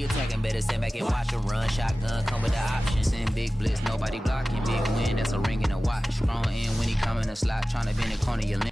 We attacking, better stand back and watch a run. Shotgun come with the option. Send big blitz, nobody blocking. Big win, that's a ring and a watch. Strong in when he come in a slot, trying to bend the corner your limb.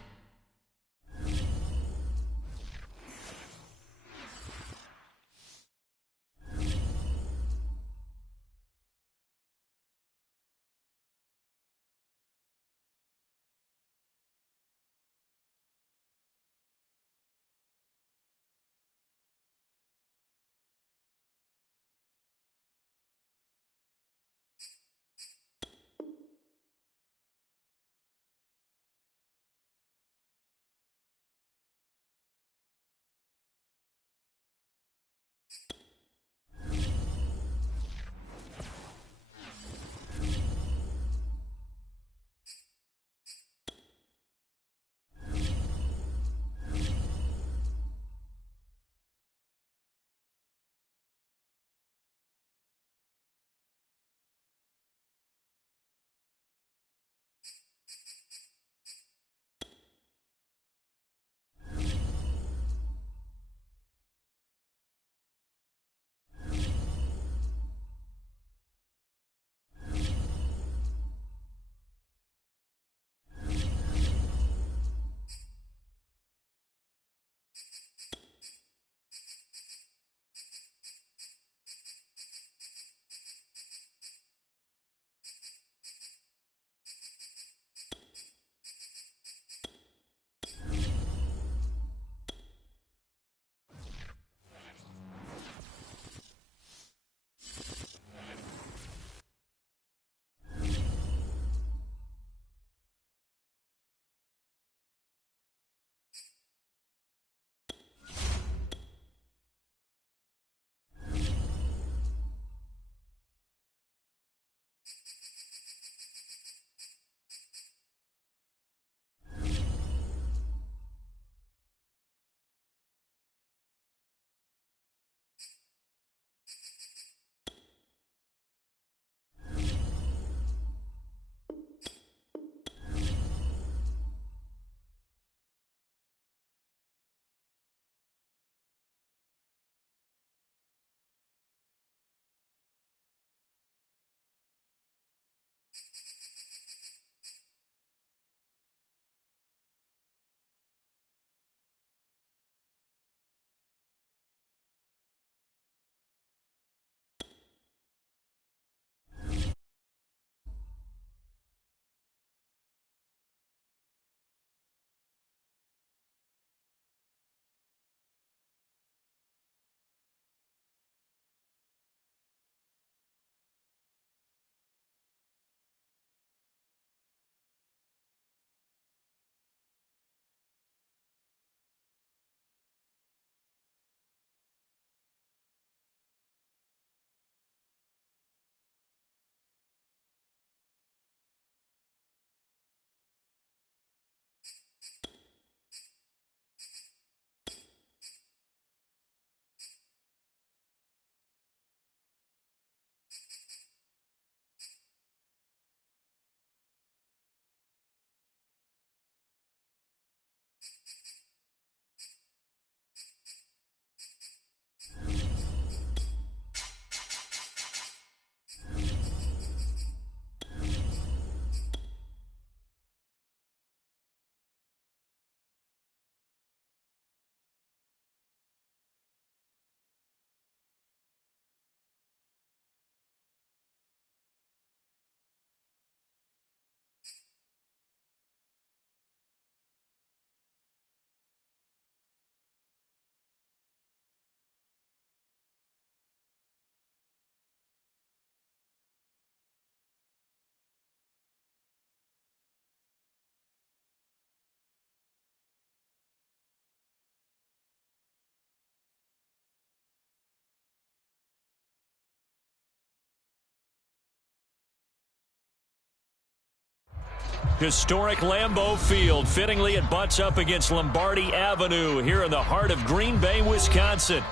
Historic Lambeau Field. Fittingly, it butts up against Lombardi Avenue here in the heart of Green Bay, Wisconsin.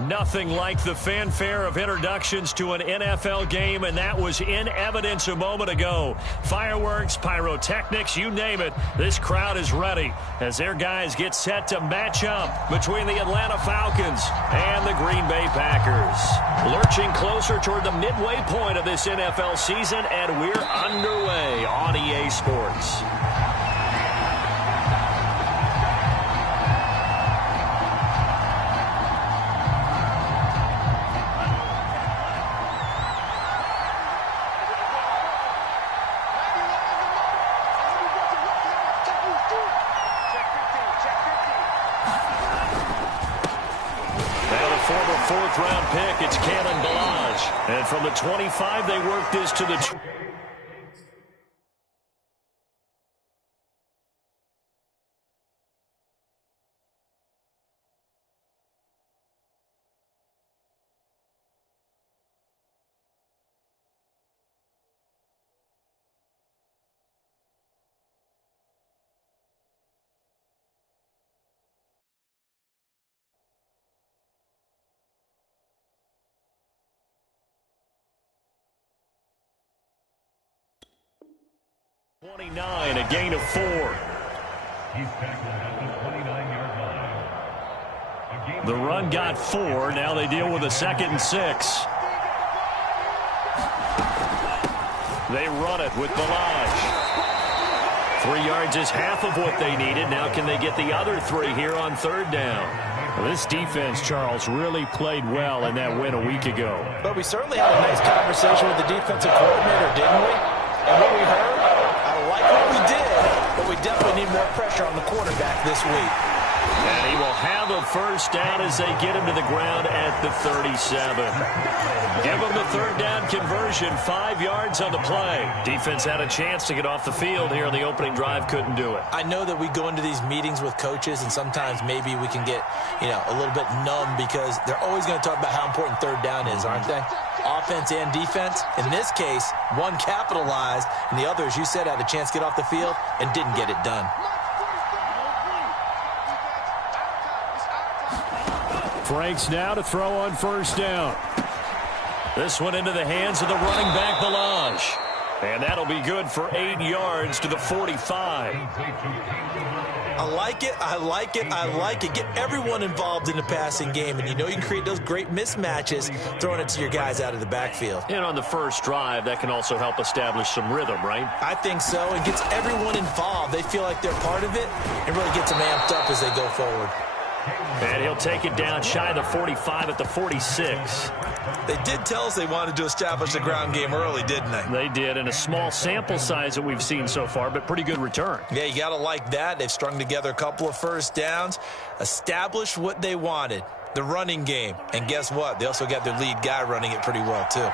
Nothing like the fanfare of introductions to an NFL game, and that was in evidence a moment ago. Fireworks, pyrotechnics, you name it. This crowd is ready as their guys get set to match up between the Atlanta Falcons and the Green Bay Packers. Lurching closer toward the midway point of this NFL season, and we're underway on EA Sports. Fourth-round pick, it's Kalen Ballage. And from the 25, they work this to the... ...29, a gain of 4. He's tackled at the 29-yard line. The run got 4. Now they deal with a 2nd and 6. They run it with Ballage. 3 yards is half of what they needed. Now can they get the other 3 here on 3rd down? Well, this defense, Charles, really played well in that win a week ago. But we certainly had a nice conversation with the defensive coordinator, didn't we? And what we heard, I like what we did, but we definitely need more pressure on the quarterback this week. And he will have a 1st down as they get him to the ground at the 37. Give him the 3rd down conversion, 5 yards on the play. Defense had a chance to get off the field here on the opening drive, couldn't do it. I know that we go into these meetings with coaches, and sometimes maybe we can get, a little bit numb because they're always going to talk about how important 3rd down is, aren't they? Offense and defense. In this case, one capitalized, and the other, as you said, had a chance to get off the field and didn't get it done. Franks now to throw on 1st down. This one into the hands of the running back, Ballage. And that'll be good for 8 yards to the 45. I like it, I like it, I like it. Get everyone involved in the passing game, and you can create those great mismatches throwing it to your guys out of the backfield. And on the first drive, that can also help establish some rhythm, right? I think so. It gets everyone involved. They feel like they're part of it and really gets them amped up as they go forward. And he'll take it down shy of the 45 at the 46. They did tell us they wanted to establish the ground game early, didn't they? They did, in a small sample size that we've seen so far, but pretty good return. Yeah, you got to like that. They've strung together a couple of 1st downs, established what they wanted, the running game. And guess what? They also got their lead guy running it pretty well, too.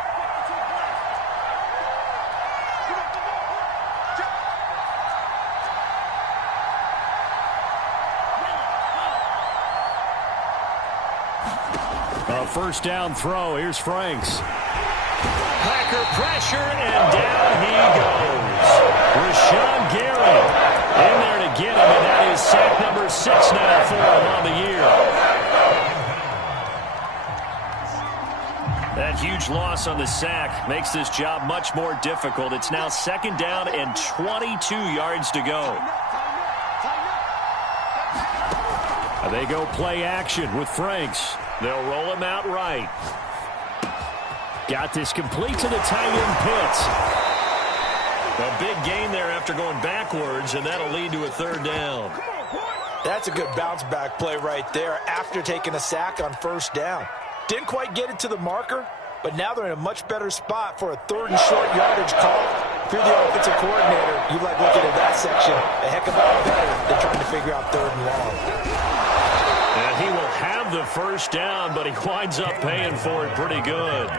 A 1st down throw. Here's Franks. Packer pressure, and down he goes. Rashawn Gary in there to get him, and that is sack number 6 now for him on the year. That huge loss on the sack makes this job much more difficult. It's now 2nd down and 22 yards to go. They go play action with Franks. They'll roll him out right. Got this complete to the tight end Pitts. A big gain there after going backwards, and that'll lead to a 3rd down. That's a good bounce-back play right there after taking a sack on 1st down. Didn't quite get it to the marker, but now they're in a much better spot for a 3rd and short yardage call. If you're the offensive coordinator, you like looking at that section a heck of a lot better than trying to figure out 3rd and long. And he will have the 1st down, but he winds up paying for it pretty good.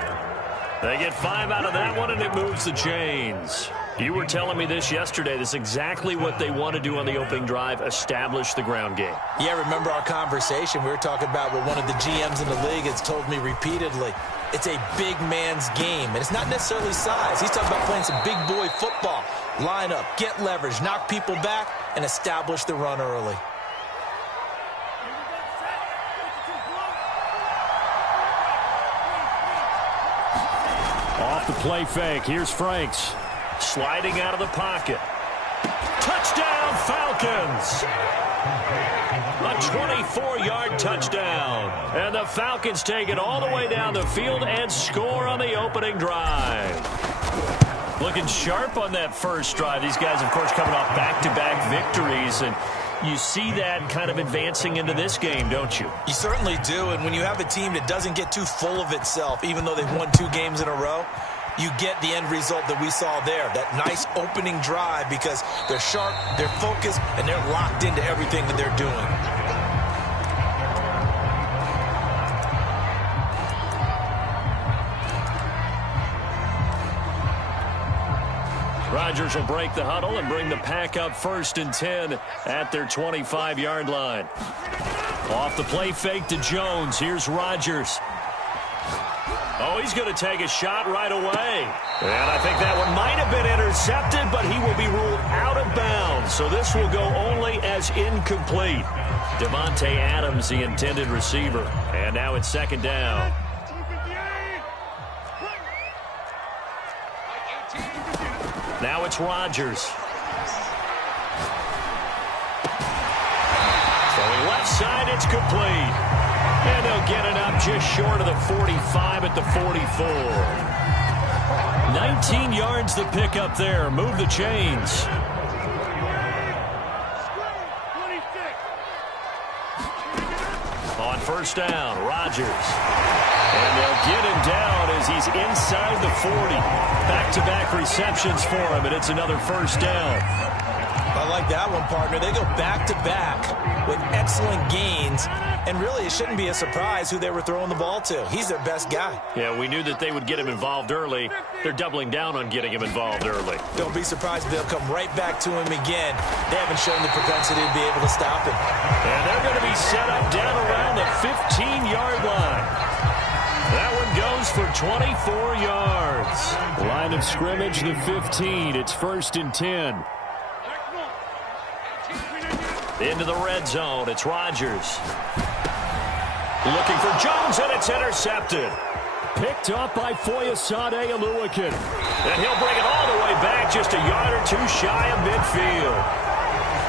They get 5 out of that one, and it moves the chains. You were telling me this yesterday. This is exactly what they want to do on the opening drive, establish the ground game. Yeah, remember our conversation? We were talking about what one of the GMs in the league has told me repeatedly. It's a big man's game, and it's not necessarily size. He's talking about playing some big boy football. Line up, get leverage, knock people back, and establish the run early. Off the play fake. Here's Franks. Sliding out of the pocket. Touchdown, Falcons! A 24-yard touchdown. And the Falcons take it all the way down the field and score on the opening drive. Looking sharp on that first drive. These guys, of course, coming off back-to-back victories, and you see that kind of advancing into this game, don't you? You certainly do, and when you have a team that doesn't get too full of itself, even though they've won 2 games in a row, you get the end result that we saw there, that nice opening drive, because they're sharp, they're focused, and they're locked into everything that they're doing. Rodgers will break the huddle and bring the pack up 1st and 10 at their 25-yard line. Off the play fake to Jones. Here's Rodgers. Oh, he's going to take a shot right away. And I think that one might have been intercepted, but he will be ruled out of bounds. So this will go only as incomplete. Devontae Adams, the intended receiver. And now it's 2nd down. Now it's Rodgers. Throwing left side, it's complete. And they'll get it up just short of the 45 at the 44. 19 yards the pick up there. Move the chains. On 1st down, Rodgers. And they'll get him down as he's inside the 40. Back-to-back receptions for him, and it's another 1st down. I like that one, partner. They go back-to-back with excellent gains, and really it shouldn't be a surprise who they were throwing the ball to. He's their best guy. Yeah, we knew that they would get him involved early. They're doubling down on getting him involved early. Don't be surprised if they'll come right back to him again. They haven't shown the propensity to be able to stop him. And they're going to be set up down around the 15-yard line. That one goes for 24 yards. Line of scrimmage, the 15. It's 1st and 10. Into the red zone. It's Rodgers. Looking for Jones, and it's intercepted. Picked up by Foyesade Oluwakin. And he'll bring it all the way back, just a yard or 2 shy of midfield.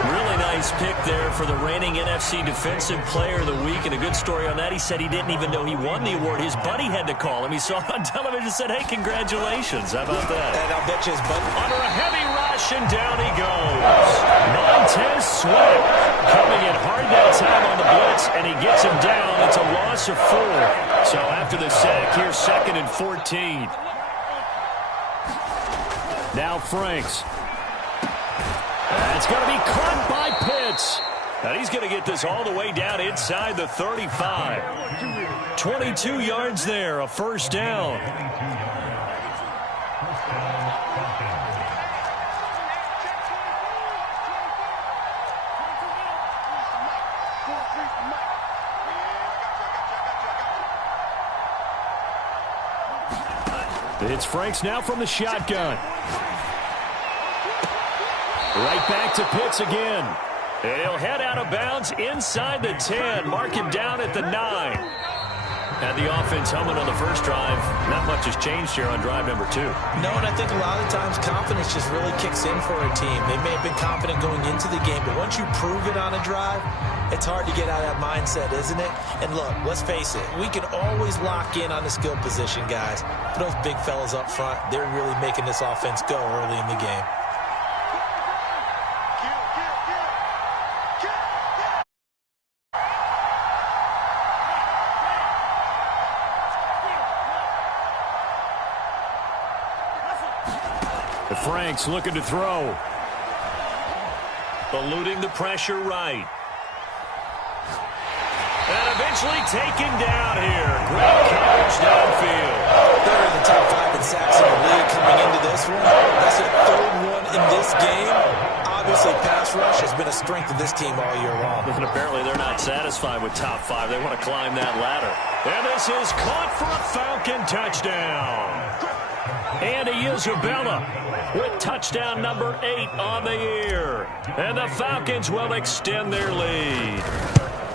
Really nice pick there for the reigning NFC Defensive Player of the Week. And a good story on that. He said he didn't even know he won the award. His buddy had to call him. He saw it on television and said, hey, congratulations. How about that? And I'll bet you his buddy. Under a heavy rush, and down he goes. Montez Sweat coming in hard that time on the blitz, and he gets him down. It's a loss of 4. So after the sack, here's 2nd and 14. Now Franks. That's going to be caught by Pitts. And he's going to get this all the way down inside the 35. 22 yards there, a 1st down. It's Franks now from the shotgun. Right back to Pitts again. And he'll head out of bounds inside the 10. Mark him down at the 9. Had the offense humming on the first drive. Not much has changed here on drive number 2. No, and I think a lot of times confidence just really kicks in for a team. They may have been confident going into the game, but once you prove it on a drive, it's hard to get out of that mindset, isn't it? And look, let's face it, we can always lock in on the skill position, guys. But those big fellas up front, they're really making this offense go early in the game. Franks looking to throw. Eluding the pressure right. And eventually taken down here. Great coverage downfield. They're in the top 5 in sacks in the league coming into this one. That's their 3rd one in this game. Obviously, pass rush has been a strength of this team all year long. And apparently they're not satisfied with top 5. They want to climb that ladder. And this is caught for a Falcon touchdown. Andy Isabella with touchdown number 8 on the year. And the Falcons will extend their lead.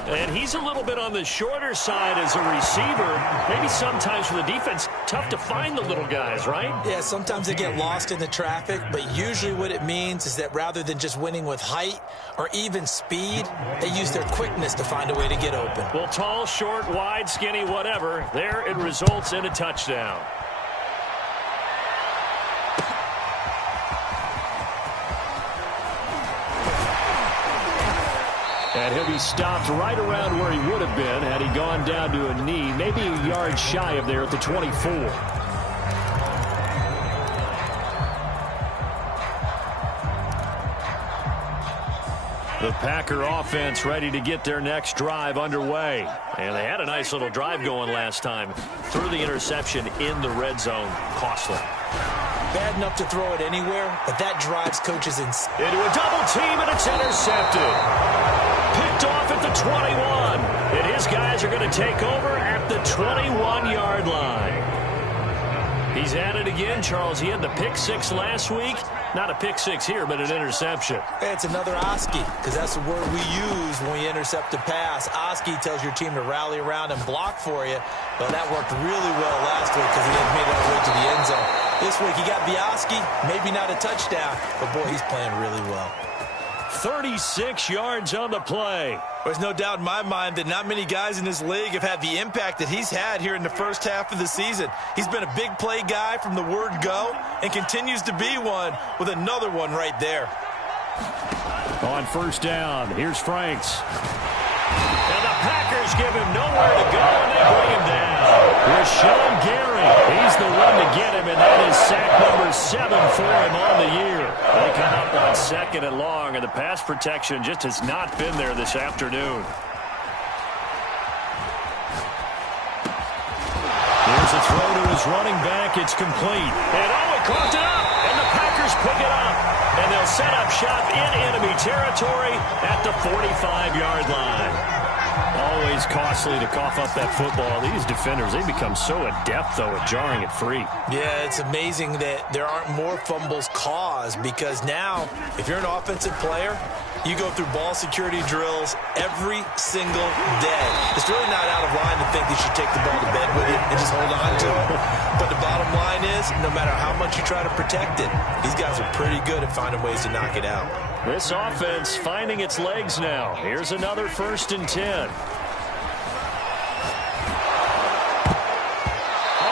And he's a little bit on the shorter side as a receiver. Maybe sometimes for the defense, tough to find the little guys, right? Yeah, sometimes they get lost in the traffic, but usually what it means is that rather than just winning with height or even speed, they use their quickness to find a way to get open. Well, tall, short, wide, skinny, whatever, there it results in a touchdown. And he'll be stopped right around where he would have been had he gone down to a knee, maybe a yard shy of there at the 24. The Packer offense ready to get their next drive underway. And they had a nice little drive going last time. Threw the interception in the red zone. Costly. Bad enough to throw it anywhere, but that drives coaches insane. Into a double team, and it's intercepted. Picked off at the 21. And his guys are going to take over at the 21-yard line. He's at it again, Charles. He had the pick six last week. Not a pick six here, but an interception. Hey, it's another Oski, because that's the word we use when we intercept a pass. Oski tells your team to rally around and block for you. Well, that worked really well last week because he didn't make that way to the end zone. This week he got Bioski, maybe not a touchdown, but boy, he's playing really well. 36 yards on the play. There's no doubt in my mind that not many guys in this league have had the impact that he's had here in the first half of the season. He's been a big play guy from the word go and continues to be one with another one right there. On first down, here's Franks. And the Packers give him nowhere to go, and they bring him down. Rashawn Gary, he's the one to get him, and that is sack number 7 for him on the year. They come up on second and long, and the pass protection just has not been there this afternoon. Here's a throw to his running back. It's complete. And he caught it up, and the Packers pick it up. And they'll set up shop in enemy territory at the 45-yard line. Always costly to cough up that football. These defenders, they become so adept, though, at jarring it free. Yeah, it's amazing that there aren't more fumbles caused because now, if you're an offensive player, you go through ball security drills every single day. It's really not out of line to think that you take the ball to bed with you and just hold on to it. But the bottom line is, no matter how much you try to protect it, these guys are pretty good at finding ways to knock it out. This offense finding its legs now. Here's another 1st and 10.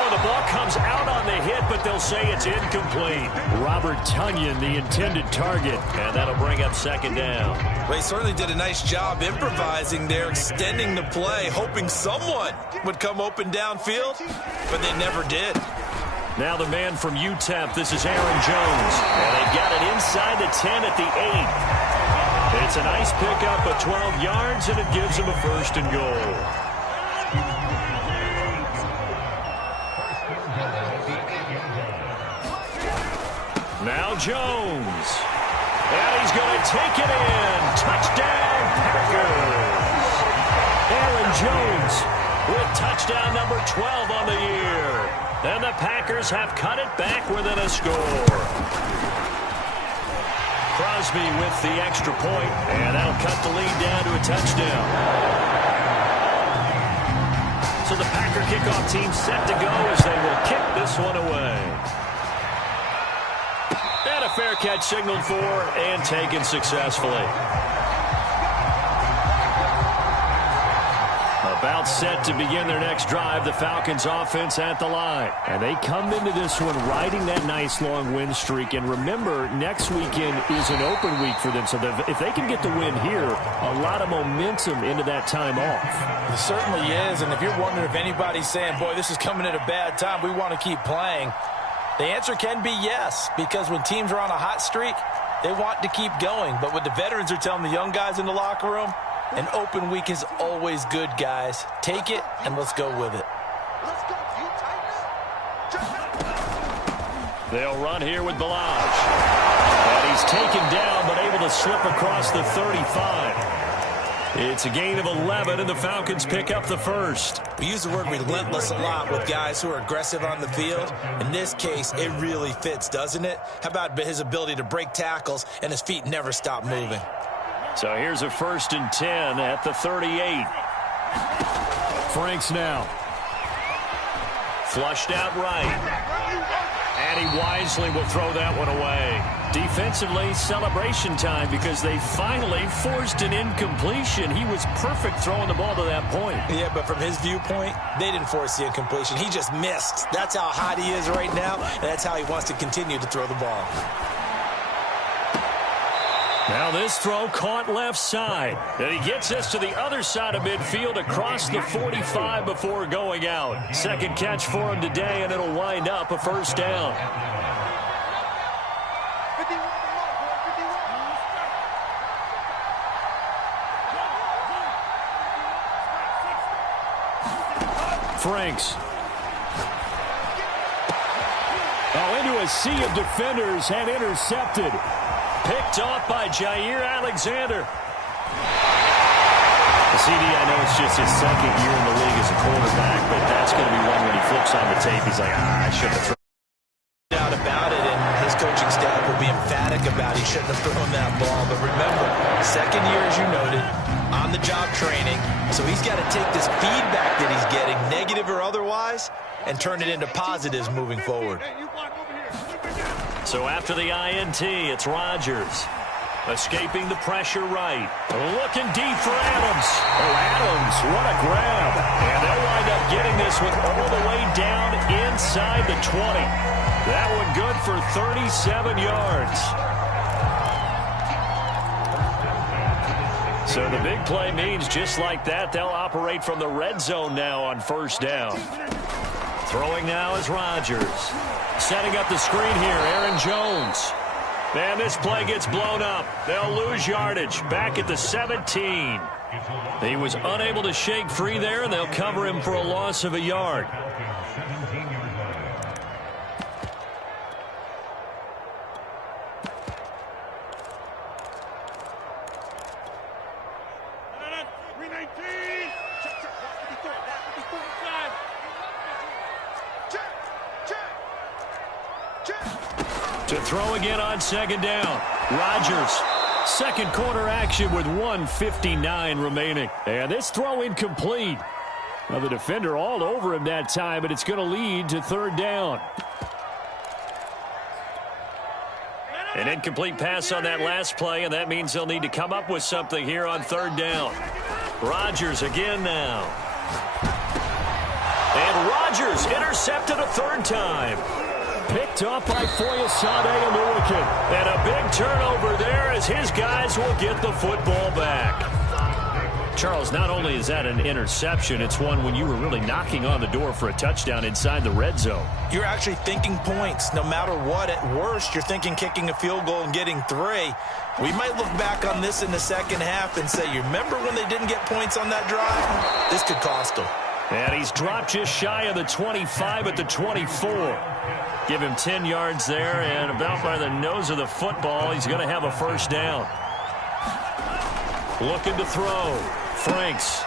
The ball comes out on the hit, but they'll say it's incomplete. Robert Tonyan, the intended target. And that'll bring up 2nd down. They certainly did a nice job improvising there, extending the play, hoping someone would come open downfield, but they never did. Now the man from UTEP, this is Aaron Jones. And they've got it inside the 10 at the 8. It's a nice pickup of 12 yards, and it gives them a 1st and goal. Now Jones. And he's going to take it in. Touchdown, Packers. Aaron Jones with touchdown number 12 on the year. And the Packers have cut it back within a score. Crosby with the extra point, and that'll cut the lead down to a touchdown. So the Packer kickoff team set to go as they will kick this one away. And a fair catch signaled for and taken successfully. About set to begin their next drive, the Falcons offense at the line. And they come into this one riding that nice long win streak. And remember, next weekend is an open week for them. So if they can get the win here, a lot of momentum into that time off. It certainly is. And if you're wondering if anybody's saying, boy, this is coming at a bad time, we want to keep playing, the answer can be yes, because when teams are on a hot streak, they want to keep going. But what the veterans are telling the young guys in the locker room, an open week is always good, guys. Take it, and let's go with it. They'll run here with Balaj. And he's taken down, but able to slip across the 35. It's a gain of 11, and the Falcons pick up the 1st. We use the word relentless a lot with guys who are aggressive on the field. In this case, it really fits, doesn't it? How about his ability to break tackles and his feet never stop moving? So here's a 1st and 10 at the 38. Franks now. Flushed out right. And he wisely will throw that one away. Defensively, celebration time because they finally forced an incompletion. He was perfect throwing the ball to that point. Yeah, but from his viewpoint, they didn't force the incompletion. He just missed. That's how hot he is right now, and that's how he wants to continue to throw the ball. Now this throw caught left side. And he gets us to the other side of midfield across the 45 before going out. Second catch for him today, and it'll wind up a 1st down. Franks. Oh, into a sea of defenders and intercepted. Picked off by Jair Alexander. CD, I know it's just his 2nd year in the league as a quarterback, but that's going to be one when he flips on the tape. He's like, I shouldn't have thrown. No doubt about it, and his coaching staff will be emphatic about he shouldn't have thrown that ball. But remember, 2nd year, as you noted, on-the-job training. So he's got to take this feedback that he's getting, negative or otherwise, and turn it into positives moving forward. So after the INT, it's Rodgers. Escaping the pressure right. Looking deep for Adams. Oh, Adams, what a grab. And they'll wind up getting this one all the way down inside the 20. That one good for 37 yards. So the big play means just like that, they'll operate from the red zone now on 1st down. Throwing now is Rodgers. Setting up the screen here, Aaron Jones. And this play gets blown up. They'll lose yardage. Back at the 17. He was unable to shake free there, and they'll cover him for a loss of a yard. To throw again on 2nd down. Rodgers. 2nd quarter action with 1:59 remaining. And this throw incomplete. Now the defender all over him that time, but it's going to lead to 3rd down. An incomplete pass on that last play, and that means they'll need to come up with something here on 3rd down. Rodgers again now. And Rodgers intercepted a 3rd time. Picked off by Foyesade Oluwakin. And a big turnover there as his guys will get the football back. Charles, not only is that an interception, it's one when you were really knocking on the door for a touchdown inside the red zone. You're actually thinking points. No matter what, at worst, you're thinking kicking a field goal and getting 3. We might look back on this in the 2nd half and say, you remember when they didn't get points on that drive? This could cost them. And he's dropped just shy of the 25 at the 24. Give him 10 yards there, and about by the nose of the football, he's going to have a 1st down. Looking to throw. Franks.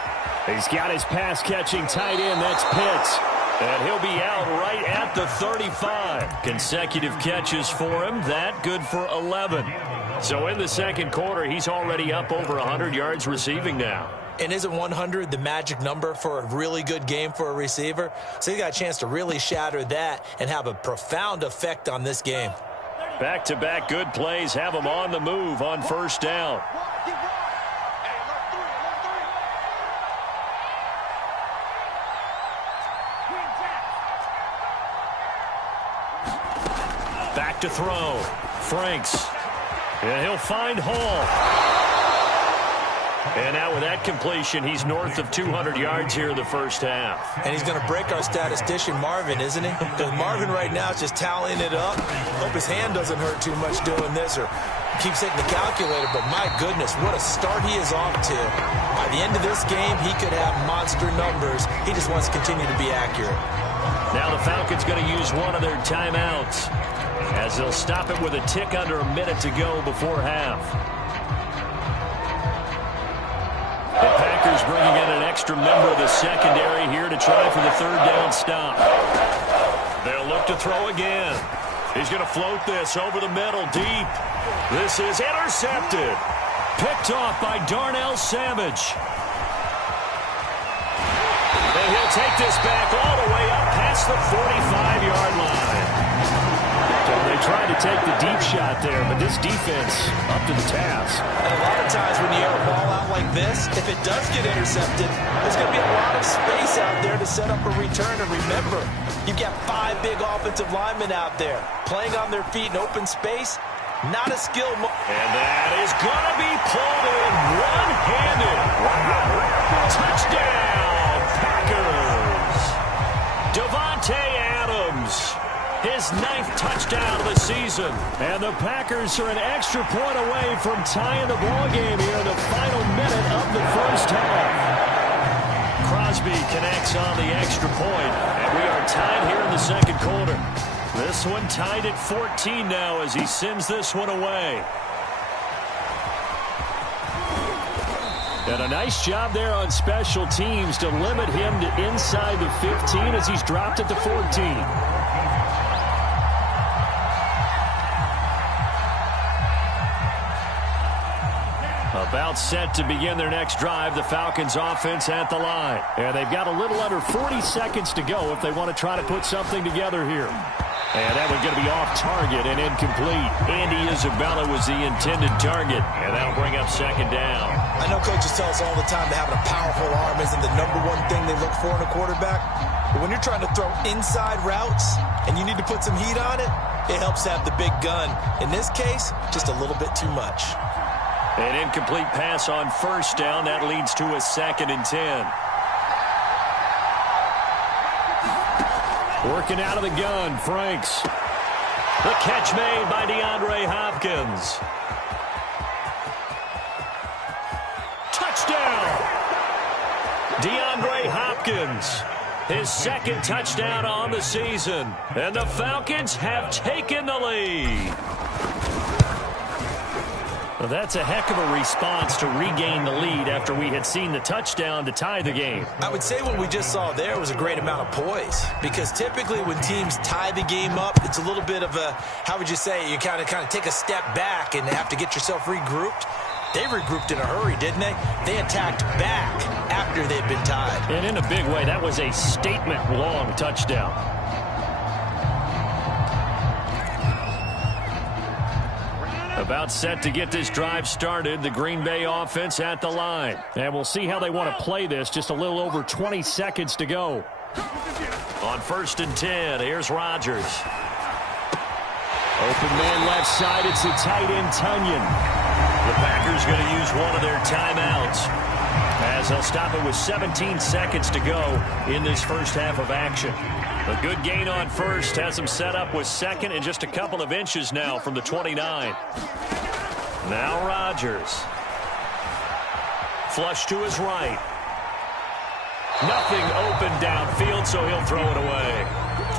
He's got his pass-catching tight end. That's Pitts. And he'll be out right at the 35. Consecutive catches for him. That good for 11. So in the 2nd quarter, he's already up over 100 yards receiving now. And isn't 100 the magic number for a really good game for a receiver? So he got a chance to really shatter that and have a profound effect on this game. Back-to-back good plays have him on the move on 1st down. Back to throw. Franks. And he'll find Hall. And now with that completion, he's north of 200 yards here in the 1st half. And he's going to break our statistician, Marvin, isn't he? Because Marvin right now is just tallying it up. Hope his hand doesn't hurt too much doing this or keeps hitting the calculator. But my goodness, what a start he is off to. By the end of this game, he could have monster numbers. He just wants to continue to be accurate. Now the Falcons going to use one of their timeouts as they'll stop it with a tick under a minute to go before half. The Packers bringing in an extra member of the secondary here to try for the 3rd down stop. They'll look to throw again. He's going to float this over the middle deep. This is intercepted. Picked off by Darnell Savage. And he'll take this back all the way up past the 45-yard line. So they tried to take the deep shot there, but this defense up to the task. And a lot of times when you air a ball out like this, if it does get intercepted, there's going to be a lot of space out there to set up a return. And remember, you've got 5 big offensive linemen out there playing on their feet in open space. Not a skill. And that is going to be pulled in one-handed. Touchdown, Packers. Davante Adams. His 9th touchdown of the season. And the Packers are an extra point away from tying the ballgame here in the final minute of the first half. Crosby connects on the extra point, and we are tied here in the second quarter. This one tied at 14 now as he sends this one away. And a nice job there on special teams to limit him to inside the 15 as he's dropped at the 14. About set to begin their next drive, the Falcons offense at the line. And they've got a little under 40 seconds to go if they want to try to put something together here. And that one's going to be off target and incomplete. Andy Isabella was the intended target, and that'll bring up second down. I know coaches tell us all the time that having a powerful arm isn't the #1 thing they look for in a quarterback. But when you're trying to throw inside routes and you need to put some heat on it, it helps to have the big gun. In this case, just a little bit too much. An incomplete pass on first down. That leads to a 2nd and 10. Working out of the gun, Franks. The catch made by DeAndre Hopkins. Touchdown! DeAndre Hopkins. His 2nd touchdown on the season. And the Falcons have taken the lead. Well, that's a heck of a response to regain the lead after we had seen the touchdown to tie the game. I would say what we just saw there was a great amount of poise, because typically when teams tie the game up, it's a little bit of a, how would you say, you kind of take a step back and have to get yourself regrouped. They regrouped in a hurry, didn't they? They attacked back after they'd been tied. And in a big way, that was a statement-long touchdown. About set to get this drive started, the Green Bay offense at the line. And we'll see how they want to play this. Just a little over 20 seconds to go. On 1st and 10, here's Rodgers. Open man left side, it's the tight end, Tunyon. The Packers going to use one of their timeouts as they'll stop it with 17 seconds to go in this first half of action. A good gain on first has him set up with 2nd and just a couple of inches now from the 29. Now Rodgers. Flush to his right. Nothing open downfield, so he'll throw it away.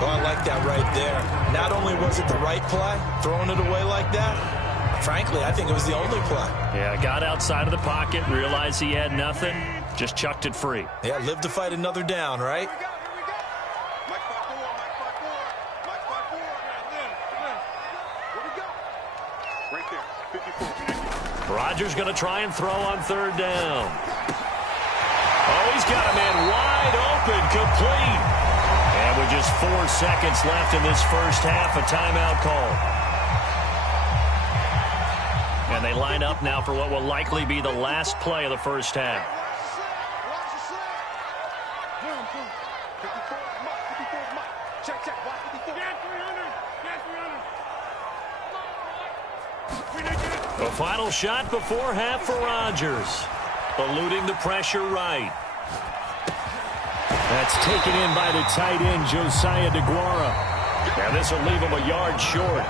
Oh, I like that right there. Not only was it the right play, throwing it away like that, frankly, I think it was the only play. Yeah, got outside of the pocket, realized he had nothing, just chucked it free. Yeah, live to fight another down, right? Rodgers going to try and throw on 3rd down. Oh, he's got a man wide open, complete. And with just 4 seconds left in this first half, a timeout call. And they line up now for what will likely be the last play of the first half. A final shot before half for Rodgers. Eluding the pressure right. That's taken in by the tight end, Josiah DeGuara. And this will leave him a yard short.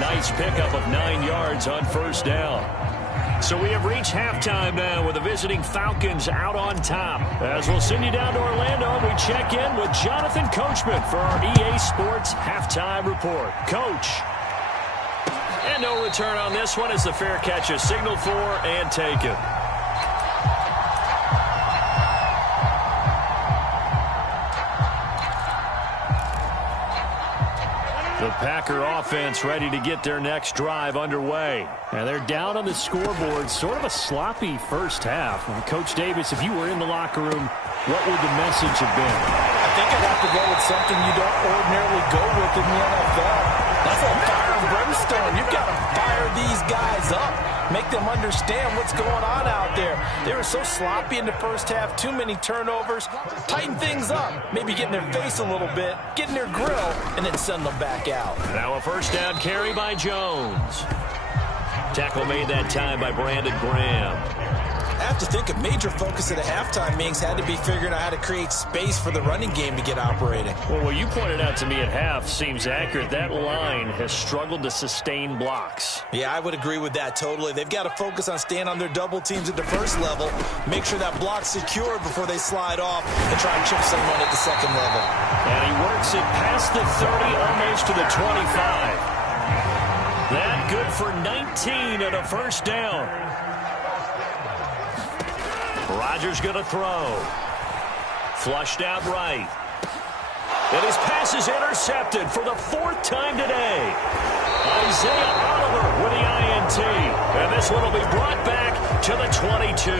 Nice pickup of 9 yards on 1st down. So we have reached halftime now with the visiting Falcons out on top. As we'll send you down to Orlando, we check in with Jonathan Coachman for our EA Sports Halftime Report. Coach. And no return on this one as the fair catch is signaled for and taken. The Packer offense ready to get their next drive underway. And they're down on the scoreboard. Sort of a sloppy first half. And Coach Davis, if you were in the locker room, what would the message have been? I think I'd have to go with something you don't ordinarily go with in the NFL. That's a fire and brimstone. You've got to fire these guys up. Make them understand what's going on out there. They were so sloppy in the first half, too many turnovers. Tighten things up. Maybe get in their face a little bit, get in their grill, and then send them back out. Now a first down carry by Jones. Tackle made that time by Brandon Graham. I have to think a major focus of the halftime meetings had to be figuring out how to create space for the running game to get operating. Well, what you pointed out to me at half seems accurate. That line has struggled to sustain blocks. Yeah, I would agree with that totally. They've got to focus on staying on their double teams at the first level, make sure that block's secure before they slide off and try and chip someone at the second level. And he works it past the 30, almost to the 25. That good for 19 and a first down. Rodgers going to throw. Flushed out right. And his pass is intercepted for the fourth time today. Isaiah Oliver with the INT. And this one will be brought back to the 22.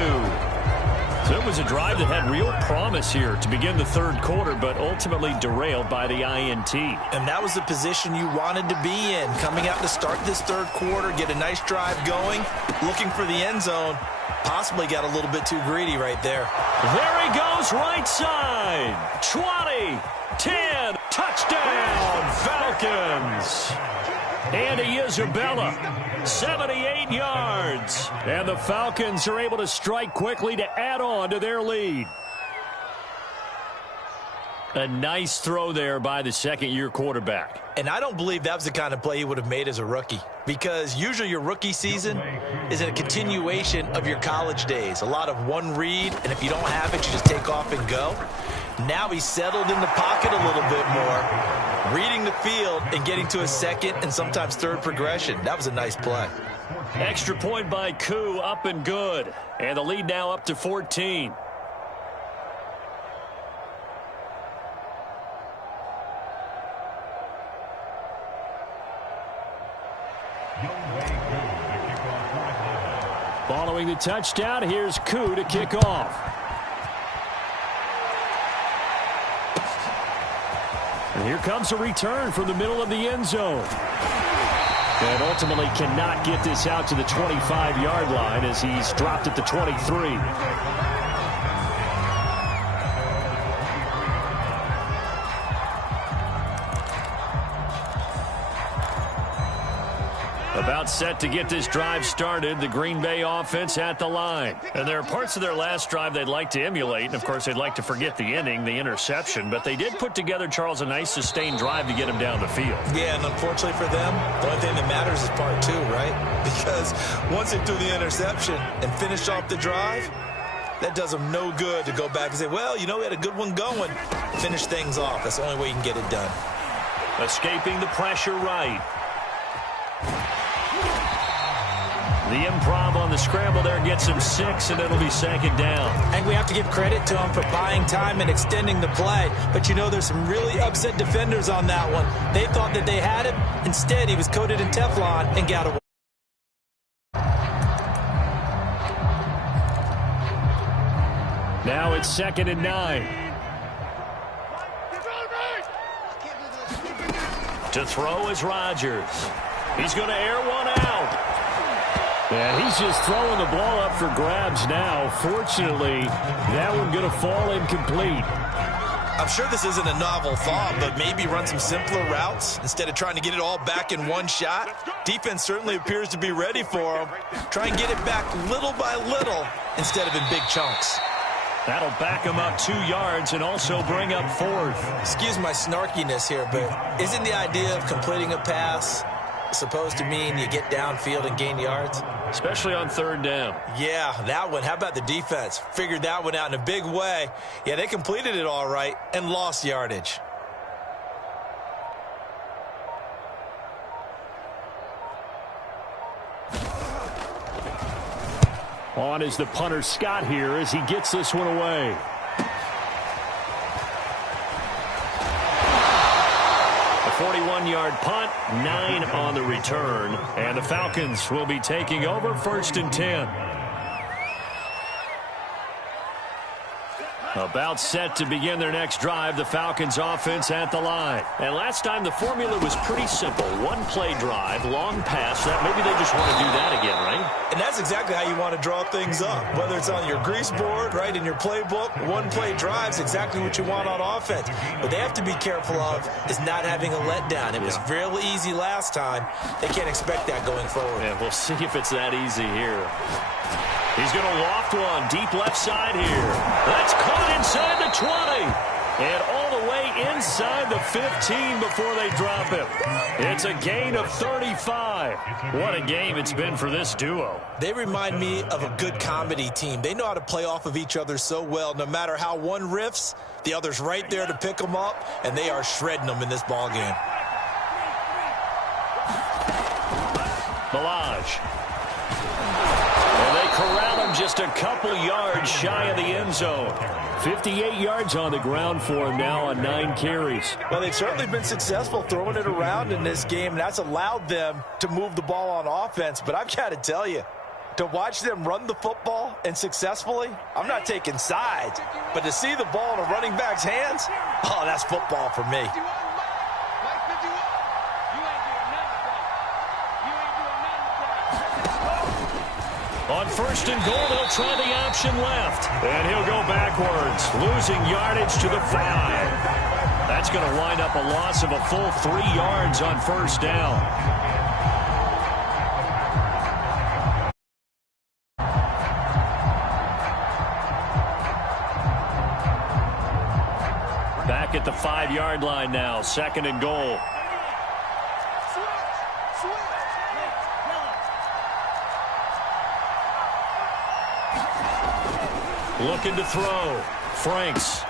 So it was a drive that had real promise here to begin the third quarter, but ultimately derailed by the INT. And that was the position you wanted to be in. Coming out to start this third quarter, get a nice drive going, looking for the end zone. Possibly got a little bit too greedy right there. There he goes, right side. 20, 10, touchdown, Falcons. Andy Isabella, 78 yards. And the Falcons are able to strike quickly to add on to their lead. A nice throw there by the second-year quarterback. And I don't believe that was the kind of play he would have made as a rookie, because usually your rookie season is a continuation of your college days. A lot of one read, and if you don't have it, you just take off and go. Now he's settled in the pocket a little bit more, reading the field and getting to a second and sometimes third progression. That was a nice play. Extra point by Koo, up and good. And the lead now up to 14. Following the touchdown, here's Koo to kick off. And here comes a return from the middle of the end zone. And ultimately cannot get this out to the 25-yard line as he's dropped at the 23. About set to get this drive started, the Green Bay offense at the line. And there are parts of their last drive they'd like to emulate. And, of course, they'd like to forget the inning, the interception. But they did put together, Charles, a nice sustained drive to get him down the field. Yeah, and unfortunately for them, the only thing that matters is part two, right? Because once they threw the interception and finished off the drive, that does them no good to go back and say, well, you know, we had a good one going. Finish things off. That's the only way you can get it done. Escaping the pressure right. The improv on the scramble there gets him 6, and it'll be second down. And we have to give credit to him for buying time and extending the play. But, you know, there's some really upset defenders on that one. They thought that they had him. Instead, he was coated in Teflon and got away. Now it's 2nd and 9. To throw is Rodgers. He's going to air one out. And he's just throwing the ball up for grabs now. Fortunately, that one going to fall incomplete. I'm sure this isn't a novel thought, but maybe run some simpler routes instead of trying to get it all back in one shot. Defense certainly appears to be ready for him. Try and get it back little by little instead of in big chunks. That'll back him up 2 yards and also bring up 4th. Excuse my snarkiness here, but isn't the idea of completing a pass supposed to mean you get downfield and gain yards? Especially on 3rd down. Yeah, that one. How about the defense? Figured that one out in a big way. Yeah, they completed it all right and lost yardage. On is the punter Scott here as he gets this one away. 10-yard punt, 9 on the return. And the Falcons will be taking over 1st and 10. About set to begin their next drive, the Falcons offense at the line. And last time the formula was pretty simple. One-play drive, long pass. That maybe they just want to do that again, right? And that's exactly how you want to draw things up. Whether it's on your grease board, right, in your playbook, one-play drive's exactly what you want on offense. What they have to be careful of is not having a letdown. It was real easy last time. They can't expect that going forward. Yeah, we'll see if it's that easy here. He's going to loft one deep left side here. That's caught inside the 20. And all the way inside the 15 before they drop him. It's a gain of 35. What a game it's been for this duo. They remind me of a good comedy team. They know how to play off of each other so well. No matter how one riffs, the other's right there to pick them up, and they are shredding them in this ball game. Balaj. Corral him just a couple yards shy of the end zone. 58 yards on the ground for him now on 9 carries. Well, they've certainly been successful throwing it around in this game, and that's allowed them to move the ball on offense. But I've got to tell you, to watch them run the football and successfully, I'm not taking sides, but to see the ball in a running back's hands, oh, that's football for me. On 1st and goal, they'll try the option left. And he'll go backwards, losing yardage to the 5. That's going to wind up a loss of a full 3 yards on 1st down. Back at the 5-yard line now, 2nd and goal. Looking to throw. Franks.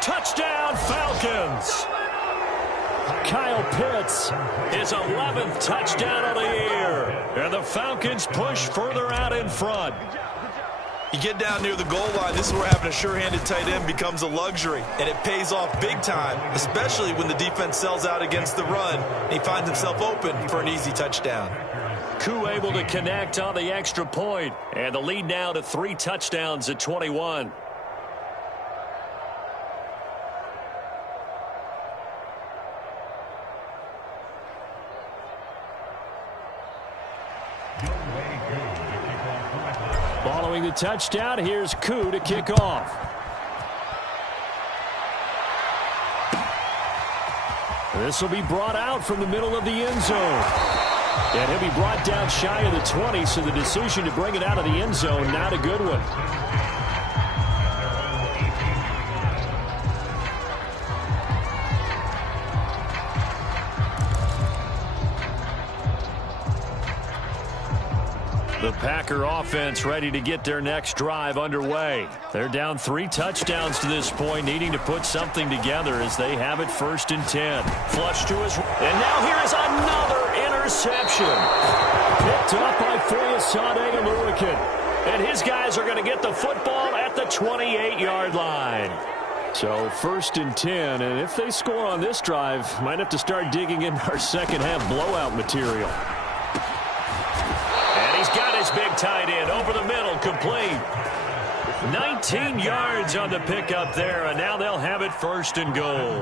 Touchdown, Falcons. Kyle Pitts. His 11th touchdown of the year. And the Falcons push further out in front. You get down near the goal line, this is where having a sure-handed tight end becomes a luxury. And it pays off big time, especially when the defense sells out against the run. And he finds himself open for an easy touchdown. Koo able to connect on the extra point. And the lead now to 3 touchdowns at 21. Following the touchdown, here's Koo to kick off. This will be brought out from the middle of the end zone. And he'll be brought down shy of the 20, so the decision to bring it out of the end zone, not a good one. The Packer offense ready to get their next drive underway. They're down 3 touchdowns to this point, needing to put something together as they have it 1st and 10. Flush to his... And now here is another interception. Picked up by Foyesade Aluakin. And his guys are going to get the football at the 28-yard line. So 1st and 10, and if they score on this drive, might have to start digging into our second-half blowout material. He's got his big tight end over the middle, complete. 19 yards on the pickup there, and now they'll have it 1st and goal.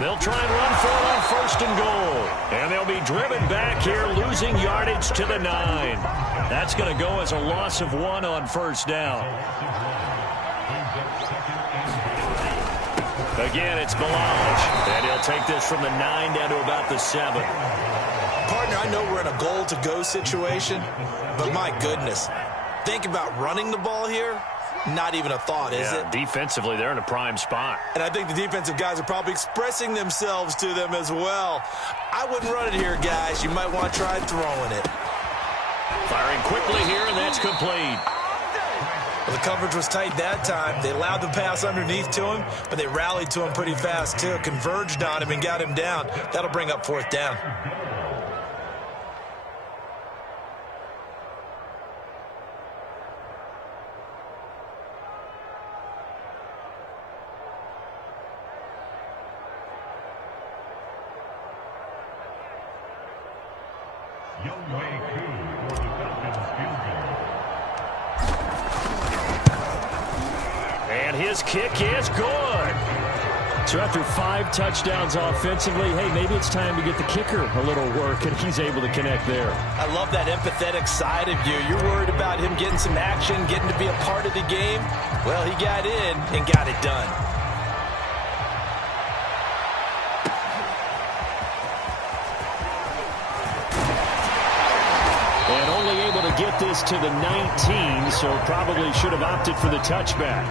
They'll try and run for it on 1st and goal. And they'll be driven back here, losing yardage to the 9. That's going to go as a loss of 1 on 1st down. Again, it's Balaj. And he'll take this from the 9 down to about the 7. Partner, I know we're in a goal-to-go situation, but my goodness, think about running the ball here. Not even a thought, is it? Defensively, they're in a prime spot. And I think the defensive guys are probably expressing themselves to them as well. I wouldn't run it here, guys. You might want to try throwing it. Firing quickly here, and that's complete. Well, the coverage was tight that time. They allowed the pass underneath to him, but they rallied to him pretty fast, too. Converged on him and got him down. That'll bring up 4th down. And his kick is good. So after 5 touchdowns offensively, hey, maybe it's time to get the kicker a little work, and he's able to connect there. I love that empathetic side of you. You're worried about him getting some action, getting to be a part of the game. Well, he got in and got it done. And only able to get this to the 19, so probably should have opted for the touchback.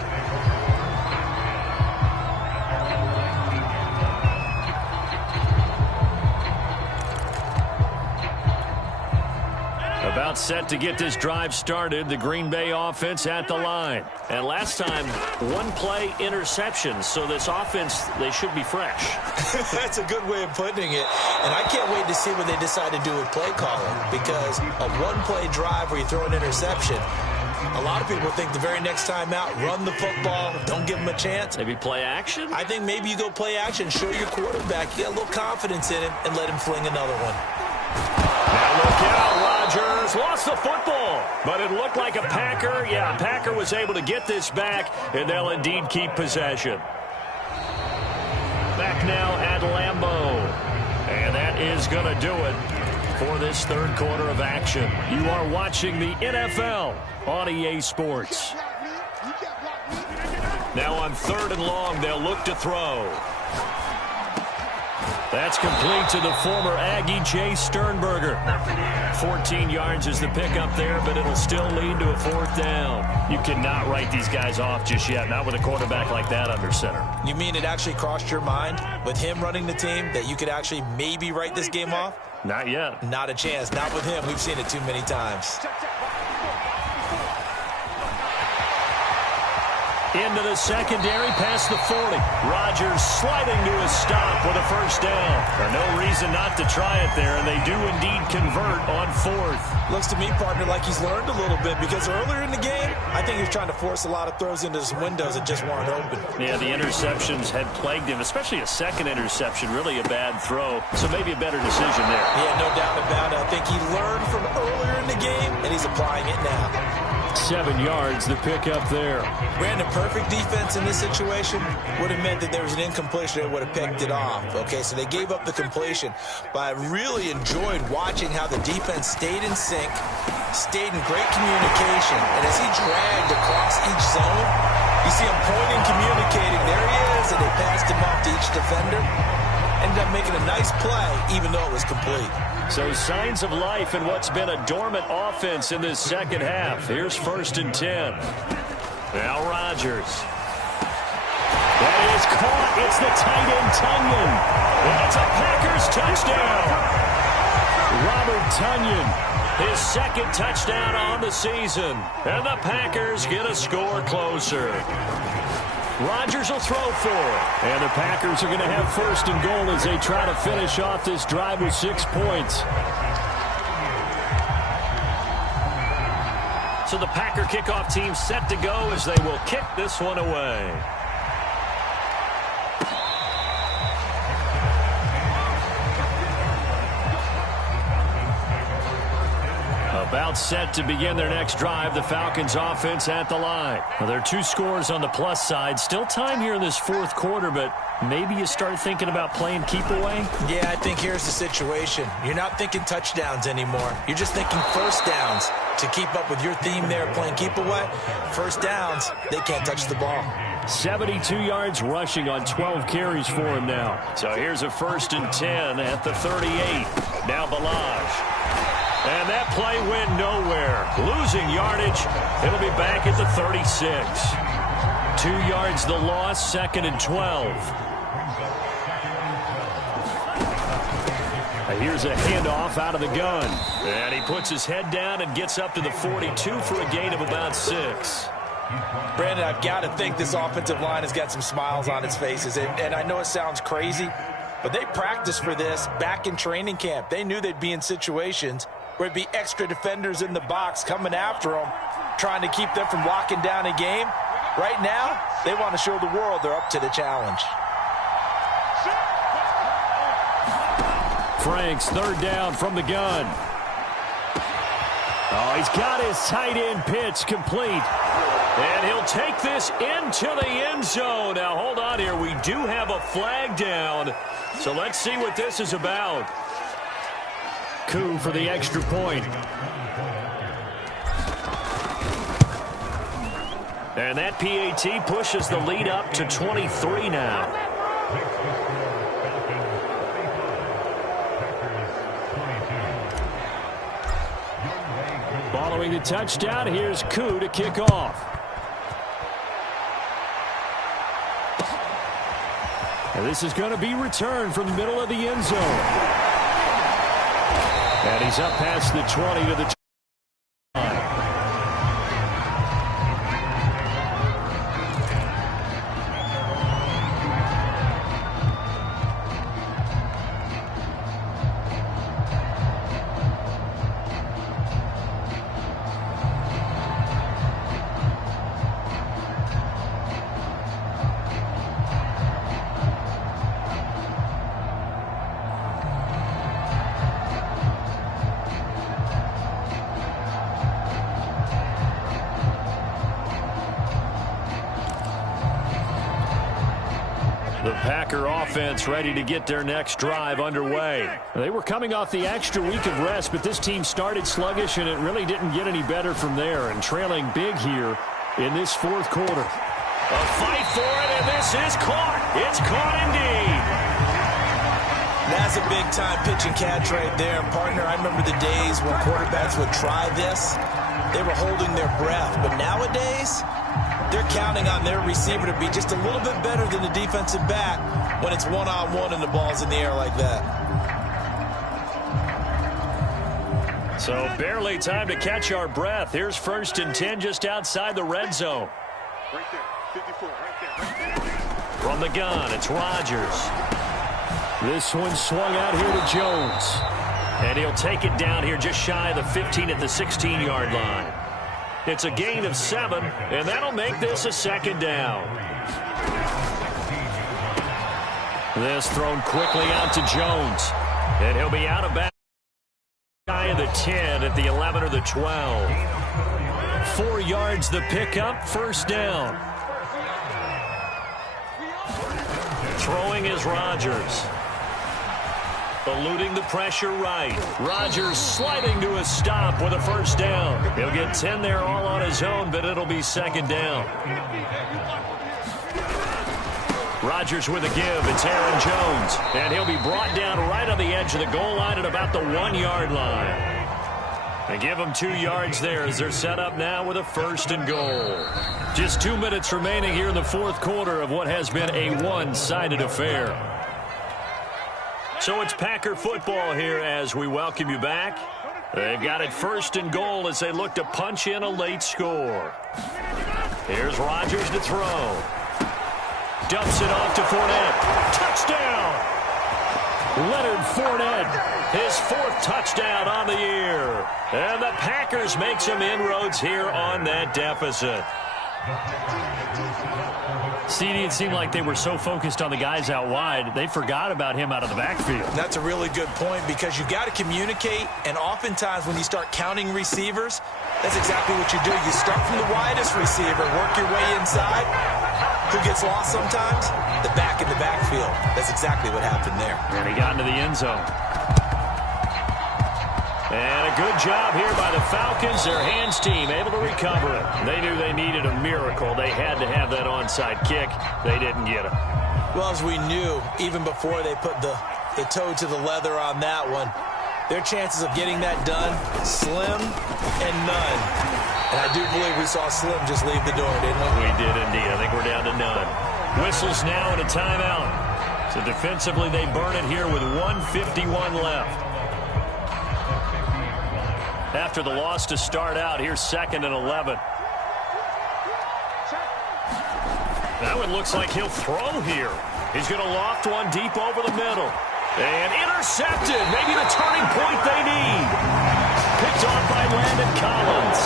About set to get this drive started, the Green Bay offense at the line. And last time, 1-play interception, so this offense, they should be fresh. That's a good way of putting it. And I can't wait to see what they decide to do with play calling, because a 1-play drive where you throw an interception, a lot of people think the very next time out, run the football, don't give them a chance. Maybe play action? I think maybe you go play action, show your quarterback, you got a little confidence in him, and let him fling another one. Now look out, Rodgers lost the football, but it looked like a Packer. Yeah, Packer was able to get this back, and they'll indeed keep possession. Back now at Lambeau, and that is going to do it for this third quarter of action. You are watching the NFL on EA Sports. Now on 3rd and long, they'll look to throw. That's complete to the former Aggie, Jay Sternberger. 14 yards is the pickup there, but it'll still lead to a 4th down. You cannot write these guys off just yet, not with a quarterback like that under center. You mean it actually crossed your mind with him running the team that you could actually maybe write this game off? Not yet. Not a chance. Not with him. We've seen it too many times. Into the secondary, past the 40. Rodgers sliding to a stop with a 1st down. There's no reason not to try it there, and they do indeed convert on 4th. Looks to me, partner, like he's learned a little bit, because earlier in the game, I think he was trying to force a lot of throws into some windows that just weren't open. Yeah, the interceptions had plagued him, especially a second interception, really a bad throw, so maybe a better decision there. Yeah, no doubt about it. I think he learned from earlier in the game, and he's applying it now. 7 yards, the pickup there. Brandon, perfect defense in this situation would have meant that there was an incompletion that would have picked it off. Okay, so they gave up the completion. But I really enjoyed watching how the defense stayed in sync, stayed in great communication. And as he dragged across each zone, you see him pointing, communicating. There he is, and they passed him off to each defender. Ended up making a nice play, even though it was complete. So signs of life in what's been a dormant offense in this second half. Here's 1st and 10. Now Rodgers. That is caught. It's the tight end, Tunyon. And it's a Packers touchdown. Robert Tunyon. His 2nd touchdown on the season. And the Packers get a score closer. Rodgers will throw for it. And the Packers are going to have 1st and goal as they try to finish off this drive with 6 points. So the Packer kickoff team set to go as they will kick this one away. About set to begin their next drive, the Falcons offense at the line. Well, there are 2 scores on the plus side. Still time here in this 4th quarter, but maybe you start thinking about playing keep away? Yeah, I think here's the situation. You're not thinking touchdowns anymore. You're just thinking 1st downs. To keep up with your theme there, playing keep away, 1st downs, they can't touch the ball. 72 yards rushing on 12 carries for him now. So here's a 1st and 10 at the 38. Now Balaj. And that play went nowhere. Losing yardage. It'll be back at the 36. 2 yards the loss, 2nd and 12. Here's a handoff out of the gun. And he puts his head down and gets up to the 42 for a gain of about 6. Brandon, I've got to think this offensive line has got some smiles on its faces. And I know it sounds crazy, but they practiced for this back in training camp. They knew they'd be in situations where it'd be extra defenders in the box coming after them, trying to keep them from locking down a game. Right now, they want to show the world they're up to the challenge. Franks, 3rd down from the gun. Oh, he's got his tight end pitch complete. And he'll take this into the end zone. Now, hold on here. We do have a flag down. So let's see what this is about. Coup for the extra point. And that PAT pushes the lead up to 23 now. Following the touchdown, here's Coup to kick off. And this is going to be returned from the middle of the end zone. And he's up past the 20 to the 20. The Packer offense ready to get their next drive underway. They were coming off the extra week of rest, but this team started sluggish, and it really didn't get any better from there, and trailing big here in this fourth quarter. A fight for it, and this is caught. It's caught indeed. That's a big-time pitch and catch right there. Partner, I remember the days when quarterbacks would try this. They were holding their breath, but nowadays they're counting on their receiver to be just a little bit better than the defensive back when it's one-on-one and the ball's in the air like that. So barely time to catch our breath. Here's 1st and 10 just outside the red zone. Right there, 54, right there. From the gun, it's Rodgers. This one swung out here to Jones. And he'll take it down here just shy of the 15 at the 16-yard line. It's a gain of 7, and that'll make this a 2nd down. This thrown quickly out to Jones. And he'll be out of bounds. Shy of the 10 at the 11 or the 12. 4 yards the pickup, 1st down. Throwing is Rodgers. Eluding the pressure right. Rodgers sliding to a stop with a 1st down. He'll get 10 there all on his own, but it'll be 2nd down. Rodgers with a give. It's Aaron Jones. And he'll be brought down right on the edge of the goal line at about the 1-yard line. And give them 2 yards there as they're set up now with a 1st and goal. Just 2 minutes remaining here in the fourth quarter of what has been a one-sided affair. So it's Packer football here as we welcome you back. They've got it 1st and goal as they look to punch in a late score. Here's Rodgers to throw. Dumps it off to Fournette. Touchdown! Leonard Fournette. His 4th touchdown on the year. And the Packers make some inroads here on that deficit. CD, it seemed like they were so focused on the guys out wide, they forgot about him out of the backfield. That's a really good point because you got to communicate, and oftentimes when you start counting receivers, that's exactly what you do. You start from the widest receiver, work your way inside. Who gets lost sometimes? The back in the backfield. That's exactly what happened there. And he got into the end zone. And a good job here by the Falcons. Their hands team able to recover it. They knew they needed a miracle. They had to have that onside kick. They didn't get it. Well, as we knew, even before they put the toe to the leather on that one, their chances of getting that done, slim and none. And I do believe we saw Slim just leave the door, didn't we? We did indeed. I think we're down to none. Whistles now and a timeout. So defensively, they burn it here with 1:51 left. After the loss to start out, here's 2nd and 11. That one looks like he'll throw here. He's going to loft one deep over the middle. And intercepted. Maybe the turning point they need. Picked off by Landon Collins.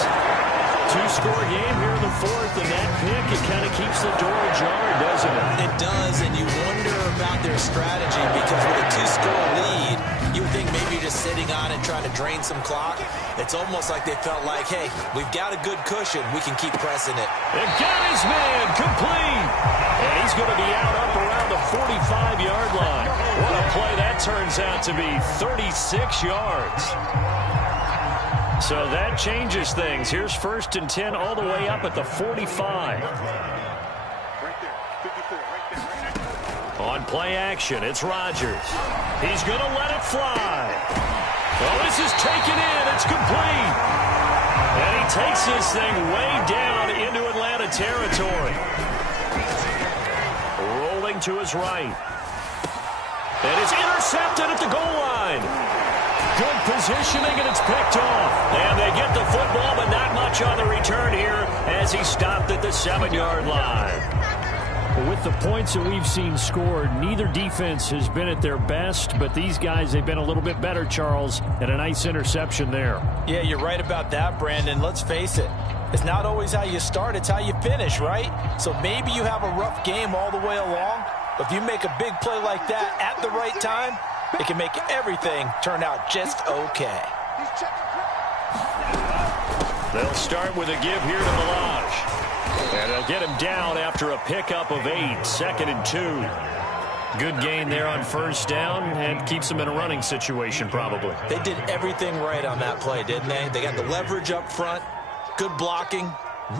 2-score game here in the 4th, and that pick, it kind of keeps the door ajar, doesn't it? It does, and you wonder about their strategy because with a 2-score lead, you would think maybe you just sitting on it, trying to drain some clock. It's almost like they felt like, hey, we've got a good cushion. We can keep pressing it. It got his man complete. And he's going to be out up around the 45-yard line. What a play that turns out to be, 36 yards. So that changes things. Here's 1st and 10 all the way up at the 45. On play action, it's Rodgers. He's going to let it fly. Oh, this is taken in. It's complete. And he takes this thing way down into Atlanta territory. Rolling to his right. And it's intercepted at the goal line. Good positioning, and it's picked off. And they get the football, but not much on the return here as he stopped at the 7-yard line. With the points that we've seen scored, neither defense has been at their best, but these guys, they've been a little bit better, Charles, and a nice interception there. Yeah, you're right about that, Brandon. Let's face it. It's not always how you start, it's how you finish, right? So maybe you have a rough game all the way along, but if you make a big play like that at the right time, it can make everything turn out just okay. They'll start with a give here to Melage. And they'll get him down after a pickup of 8, 2nd and 2. Good gain there on 1st down and keeps them in a running situation probably. They did everything right on that play, didn't they? They got the leverage up front, good blocking,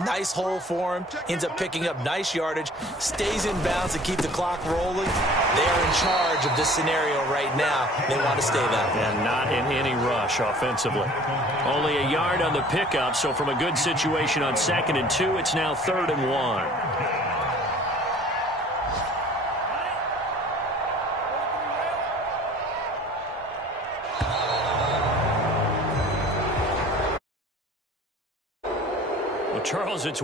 nice hole for him. Ends up picking up nice yardage, stays in bounds to keep the clock rolling. They're in charge of this scenario right now. They want to stay that way. And not in any rush offensively. Only a yard on the pickup, so from a good situation on 2nd and 2, it's now 3rd and 1. Well, Charles, it's